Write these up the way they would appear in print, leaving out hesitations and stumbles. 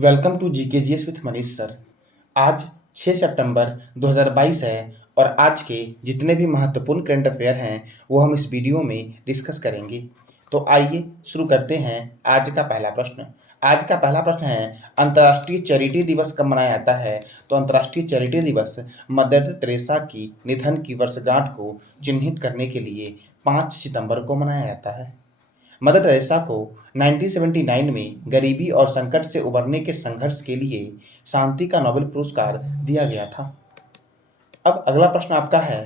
Welcome to GKGS with Manish sir. आज 6 सितंबर 2022 है और आज के जितने भी महत्वपूर्ण करंट अफेयर हैं वो हम इस वीडियो में डिस्कस करेंगे। तो आइए शुरू करते हैं। आज का पहला प्रश्न है अंतर्राष्ट्रीय चैरिटी दिवस कब मनाया जाता है। तो अंतर्राष्ट्रीय चैरिटी दिवस मदर टेरेसा की निधन की वर्षगांठ को चिन्हित करने के लिए 5 सितंबर को मनाया जाता है। मदर टेरेसा को 1979 में गरीबी और संकट से उबरने के संघर्ष के लिए शांति का नोबेल पुरस्कार दिया गया था। अब अगला प्रश्न आपका है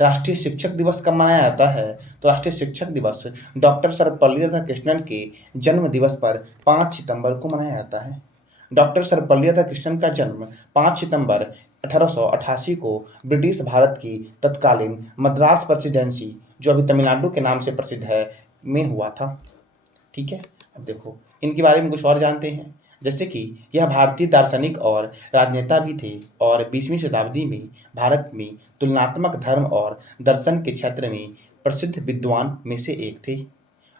राष्ट्रीय शिक्षक दिवस कब मनाया जाता है। तो राष्ट्रीय शिक्षक दिवस डॉक्टर सर्वपल्ली राधाकृष्णन के जन्म दिवस पर 5 सितंबर को मनाया जाता है। डॉक्टर सर्वपल्ली राधाकृष्णन का जन्म 5 सितंबर 1888 को ब्रिटिश भारत की तत्कालीन मद्रास प्रेसिडेंसी, जो अभी तमिलनाडु के नाम से प्रसिद्ध है, में हुआ था। ठीक है, अब देखो इनके बारे में कुछ और जानते हैं। जैसे कि यह भारतीय दार्शनिक और राजनेता भी थे और 20वीं शताब्दी में भारत में तुलनात्मक धर्म और दर्शन के क्षेत्र में प्रसिद्ध विद्वान में से एक थे।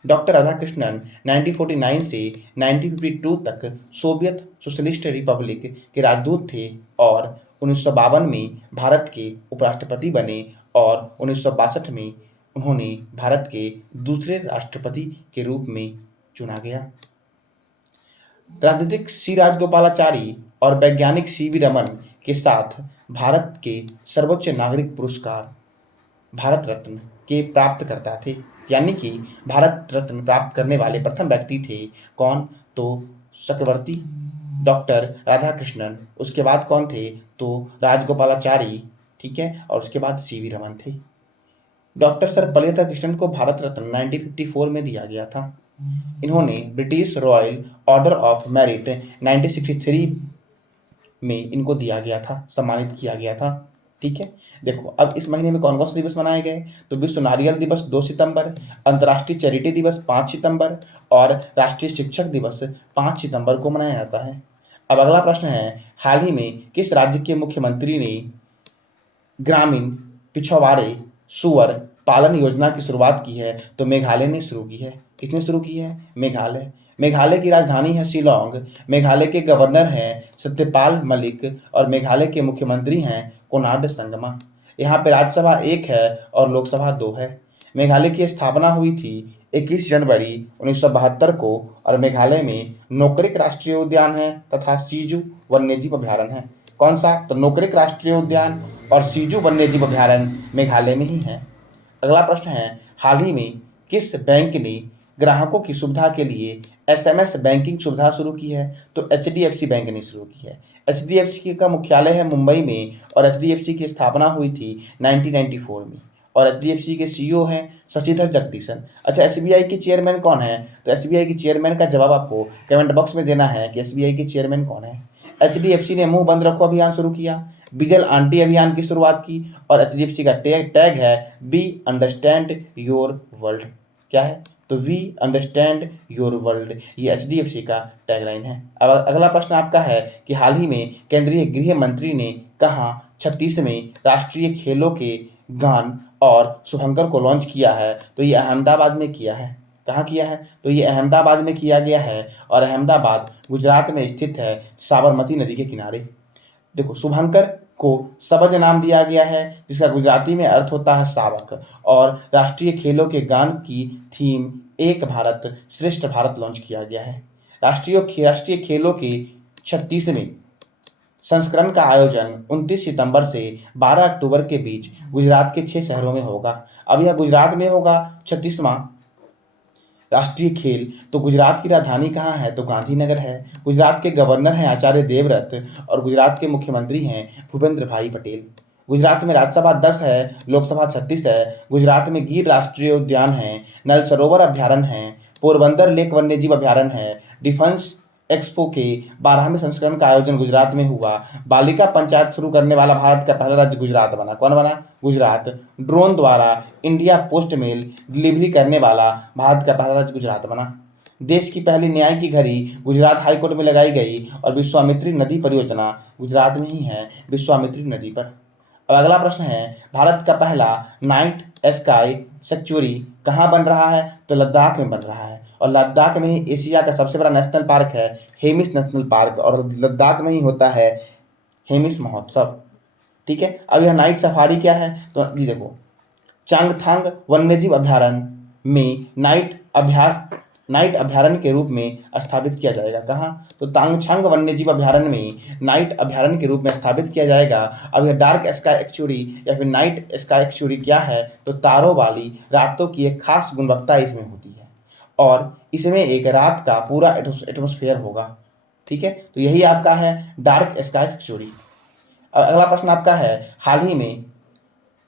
डॉक्टर राधाकृष्णन 1949 से 1952 तक सोवियत सोशलिस्ट रिपब्लिक के राजदूत थे और 1952 में भारत के उपराष्ट्रपति बने और 1962 में उन्होंने भारत के दूसरे राष्ट्रपति के रूप में चुना गया। राजनीतिक सी राजगोपालाचारी और वैज्ञानिक सीवी रमन के साथ भारत के सर्वोच्च नागरिक पुरस्कार भारत रत्न के प्राप्तकर्ता थे, यानी कि भारत रत्न प्राप्त करने वाले प्रथम व्यक्ति थे। कौन? तो चक्रवर्ती डॉक्टर राधाकृष्णन। उसके बाद कौन थे? तो राजगोपालाचारी। ठीक है, और उसके बाद सीवी रमन थे। डॉक्टर सर्वपल्ली राधाकृष्णन को भारत रत्न 1954 में दिया गया था। इन्होंने British royal order of merit 1963 में इनको दिया गया था, सम्मानित किया गया था। ठीक है, देखो अब इस महीने में कौन कौन से दिवस मनाए गए। तो विश्व नारियल दिवस 2 सितंबर, अंतर्राष्ट्रीय चैरिटी दिवस 5 सितंबर और राष्ट्रीय शिक्षक दिवस 5 सितंबर को मनाया जाता है। अब अगला प्रश्न है हाल ही में किस राज्य के मुख्यमंत्री ने ग्रामीण पिछवाड़े सूअर पालन योजना की शुरुआत की है। तो मेघालय ने शुरू की है। किसने शुरू की है? मेघालय। मेघालय की राजधानी है शिलोंग। मेघालय के गवर्नर हैं सत्यपाल मलिक और मेघालय के मुख्यमंत्री हैं कोनार्ड संगमा। यहाँ पे राज्यसभा 1 है और लोकसभा 2 है। मेघालय की स्थापना हुई थी 21 जनवरी 1972 को और मेघालय में नोकरेक राष्ट्रीय उद्यान है तथा सीजू वन्यजीव अभ्यारण्य है। कौन सा? तो नोकरेक राष्ट्रीय उद्यान और सीजू वन्यजीव अभ्यारण्य मेघालय में ही है। अगला प्रश्न है हाल ही में किस बैंक ने ग्राहकों की सुविधा के लिए एसएमएस बैंकिंग सुविधा शुरू की है। तो एचडीएफसी बैंक ने शुरू की है। एचडीएफसी का मुख्यालय है मुंबई में और एचडीएफसी की स्थापना हुई थी 1994 में और एचडीएफसी के सीईओ हैं शशिधर जगदीशन। अच्छा, एसबीआई के चेयरमैन कौन है? तो एसबीआई के चेयरमैन का जवाब आपको कमेंट बॉक्स में देना है कि एसबीआई के चेयरमैन कौन है। एचडीएफसी ने मुंह बंद रखो अभियान शुरू किया, विजल आंटी अभियान की शुरुआत की और एचडीएफसी का टैग है वी अंडरस्टैंड योर वर्ल्ड। क्या है? तो वी अंडरस्टैंड योर वर्ल्ड, ये एचडीएफसी का टैगलाइन है। अब अगला प्रश्न आपका है कि हाल ही में केंद्रीय गृह मंत्री ने कहाँ 36वें राष्ट्रीय खेलों के गान और शुभंकर को लॉन्च किया है। तो ये अहमदाबाद में किया है। कहाँ किया है? तो ये अहमदाबाद में किया गया है और अहमदाबाद गुजरात में स्थित है, साबरमती नदी के किनारे। देखो, शुभंकर को सबज नाम दिया गया है जिसका गुजराती में अर्थ होता है सावक और राष्ट्रीय खेलों के गान की थीम एक भारत श्रेष्ठ भारत लॉन्च किया गया है। राष्ट्रीय खेलों के 36वें संस्करण का आयोजन 29 सितंबर से 12 अक्टूबर के बीच गुजरात के 6 शहरों में होगा। अब यह गुजरात में होगा 36वां राष्ट्रीय खेल। तो गुजरात की राजधानी कहाँ है? तो गांधीनगर है। गुजरात के गवर्नर हैं आचार्य देवव्रत और गुजरात के मुख्यमंत्री हैं भूपेंद्र भाई पटेल। गुजरात में राज्यसभा 10 है, लोकसभा 36 है। गुजरात में गिर राष्ट्रीय उद्यान है, नल सरोवर अभ्यारण्य है, पोरबंदर लेक वन्यजीव अभ्यारण्य है। डिफेंस एक्सपो के 12वें संस्करण का आयोजन गुजरात में हुआ। बालिका पंचायत शुरू करने वाला भारत का पहला राज्य गुजरात बना। कौन बना? गुजरात। ड्रोन द्वारा इंडिया पोस्ट मेल डिलीवरी करने वाला भारत का पहला राज्य गुजरात बना। देश की पहली न्याय की घड़ी गुजरात हाईकोर्ट में लगाई गई और विश्वामित्री नदी परियोजना गुजरात में ही है, विश्वामित्री नदी पर। अब अगला प्रश्न है भारत का पहला नाइट स्काई सैंक्चुअरी कहाँ बन रहा है? तो लद्दाख में बन रहा है और लद्दाख में ही एशिया का सबसे बड़ा नेशनल पार्क है हेमिस नेशनल पार्क, और लद्दाख में ही होता है हेमिस महोत्सव। ठीक है, अब यह नाइट सफारी क्या है, तो ये देखो, चांगथांग वन्यजीव अभयारण्य में नाइट अभयारण्य के रूप में स्थापित किया जाएगा। कहाँ, तो तांगछांग वन्यजीव अभयारण्य में नाइट अभयारण्य के रूप में स्थापित किया जाएगा। अब यह डार्क स्काई एक्चुरी या फिर नाइट स्काई एक्चुरी क्या है, तो तारों वाली रातों की एक खास गुणवत्ता इसमें होती है और इसमें एक रात का पूरा एटमॉस्फेयर होगा। ठीक है, तो यही आपका है डार्क स्काई एक्चुरी। अगला प्रश्न आपका है, हाल ही में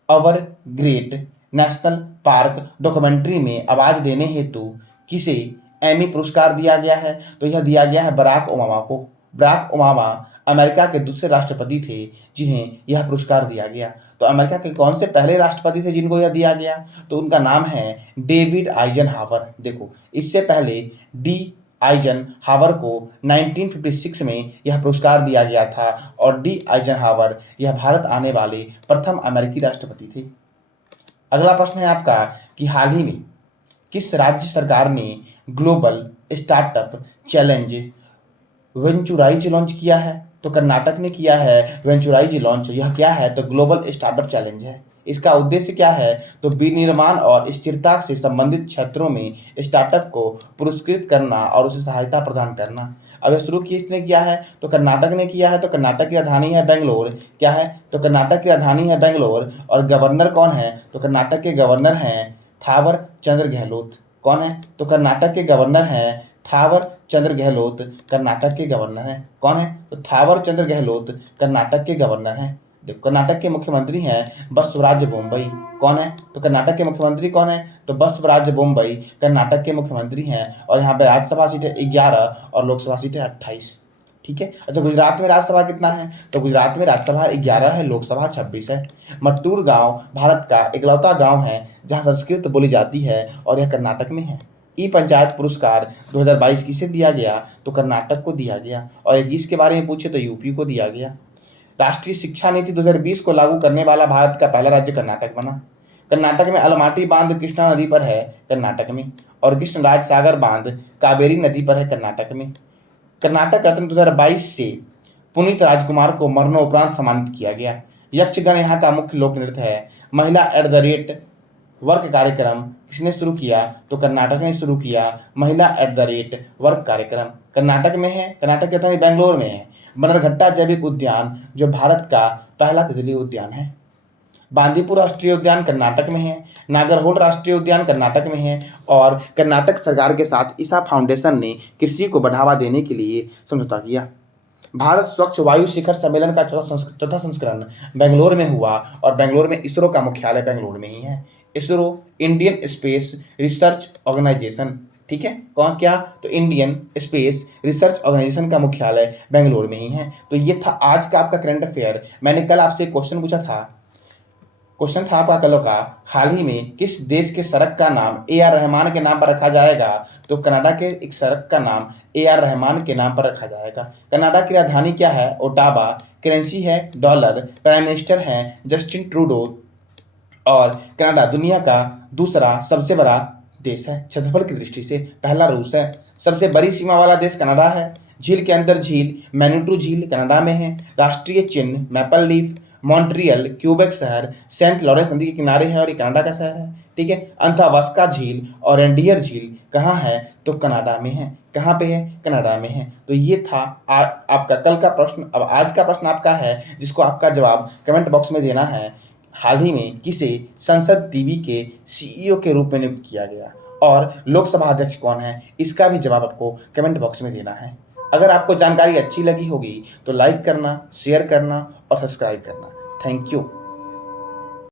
अवर ग्रेट नेशनल पार्क डॉक्यूमेंट्री में आवाज देने हेतु किसे एमी पुरस्कार दिया गया है, तो यह दिया गया है बराक ओबामा को। बराक ओबामा अमेरिका के दूसरे राष्ट्रपति थे जिन्हें यह पुरस्कार दिया गया। तो अमेरिका के कौन से पहले राष्ट्रपति थे जिनको यह दिया गया, तो उनका नाम है डेविड आइजनहावर। देखो, इससे पहले डी आइजनहावर को 1956 में यह पुरस्कार दिया गया था और डी आइजनहावर यह भारत आने वाले प्रथम अमेरिकी राष्ट्रपति थे। अगला प्रश्न है आपका कि हाल ही में किस राज्य सरकार ने ग्लोबल स्टार्टअप चैलेंज वेंचुराइज लॉन्च किया है, तो कर्नाटक ने किया है वेंचुराइज लॉन्च। यह क्या है, तो ग्लोबल स्टार्टअप चैलेंज है। इसका उद्देश्य क्या है, तो विनिर्माण और स्थिरता से संबंधित क्षेत्रों में स्टार्टअप को पुरस्कृत करना और उसे सहायता प्रदान करना। अब यह शुरू किसने किया है, तो कर्नाटक ने किया है। तो कर्नाटक की राजधानी है बेंगलोर। क्या है, तो कर्नाटक की राजधानी है बेंगलोर और गवर्नर कौन है, तो कर्नाटक के गवर्नर हैं थावर चंद्र गहलोत। कौन है, तो कर्नाटक के गवर्नर हैं थावर चंद्र गहलोत। कर्नाटक के गवर्नर हैं कौन है, तो थावर चंद्र गहलोत कर्नाटक के गवर्नर हैं। देखो, कर्नाटक के मुख्यमंत्री हैं बसवराज बोम्मई। कौन है, तो कर्नाटक के मुख्यमंत्री कौन है, तो बसवराज बोम्मई कर्नाटक के मुख्यमंत्री हैं। और यहाँ पे राज्यसभा सीटें 11 और लोकसभा सीटें 28। ठीक है, अच्छा गुजरात में राज्यसभा कितना है, तो गुजरात में राज्यसभा 11 है, लोकसभा 26 है। मट्टूर गांव भारत का इकलौता गांव है जहां संस्कृत बोली जाती है और यह कर्नाटक में है। ई पंचायत पुरस्कार 2022 किसे दिया गया, तो कर्नाटक को दिया गया। और 21 के बारे में पूछे तो यूपी को दिया गया। राष्ट्रीय शिक्षा नीति 2020 को लागू करने वाला भारत का पहला राज्य कर्नाटक बना। कर्नाटक में अलमाटी बांध कृष्णा नदी पर है कर्नाटक में, और कृष्णराज सागर बांध कावेरी नदी पर है कर्नाटक में। कर्नाटक रत्न 2022 से पुनीत राजकुमार को मरणोपरांत सम्मानित किया गया। यक्षगण यहाँ का मुख्य लोक नृत्य है। महिला वर्क कार्यक्रम किसने शुरू किया, तो कर्नाटक ने शुरू किया महिला वर्क कार्यक्रम। कर्नाटक में है, कर्नाटक के राजधानी बेंगलोर में है बनरघट्टा जैविक उद्यान जो भारत का पहला तितली उद्यान है। बांदीपुर राष्ट्रीय उद्यान कर्नाटक में है। नागरहोल राष्ट्रीय उद्यान कर्नाटक में है। और कर्नाटक सरकार के साथ ईसा फाउंडेशन ने कृषि को बढ़ावा देने के लिए समझौता किया। भारत स्वच्छ वायु शिखर सम्मेलन का चौथा संस्करण बेंगलोर में हुआ और बेंगलोर में इसरो का मुख्यालय बेंगलोर में ही है। ISRO Indian Space Research Organisation. ठीक है, कौन क्या, तो इंडियन स्पेस रिसर्च ऑर्गेनाइजेशन का मुख्यालय बेंगलोर में ही है। तो ये था आज का आपका करंट अफेयर। मैंने कल आपसे क्वेश्चन पूछा था, क्वेश्चन था आपका कल का, हाल ही में किस देश के सड़क का नाम AR रहमान के नाम पर रखा जाएगा, तो कनाडा के एक सड़क का नाम AR रहमान के नाम पर रखा जाएगा। कनाडा की राजधानी क्या है, ओटावा। करेंसी है डॉलर। प्राइम मिनिस्टर हैं जस्टिन ट्रूडो। और कनाडा दुनिया का दूसरा सबसे बड़ा देश है क्षेत्रफल की दृष्टि से, पहला रूस है। सबसे बड़ी सीमा वाला देश कनाडा है। झील के अंदर झील मैनिटू झील कनाडा में है। राष्ट्रीय चिन्ह मैपल लीफ। मॉन्ट्रियल क्यूबेक शहर सेंट लॉरेंस नदी के किनारे है और ये कनाडा का शहर है। ठीक है, अंथावास्का झील और रेंडियर झील कहाँ है, तो कनाडा में है। कहाँ पे है, कनाडा में है। तो ये था आपका कल का प्रश्न। अब आज का प्रश्न आपका है जिसको आपका जवाब कमेंट बॉक्स में देना है। हाल ही में किसे संसद टीवी के CEO के रूप में नियुक्त किया गया और लोकसभा अध्यक्ष कौन है, इसका भी जवाब आपको कमेंट बॉक्स में देना है। अगर आपको जानकारी अच्छी लगी होगी तो लाइक करना, शेयर करना और सब्सक्राइब करना। Thank you.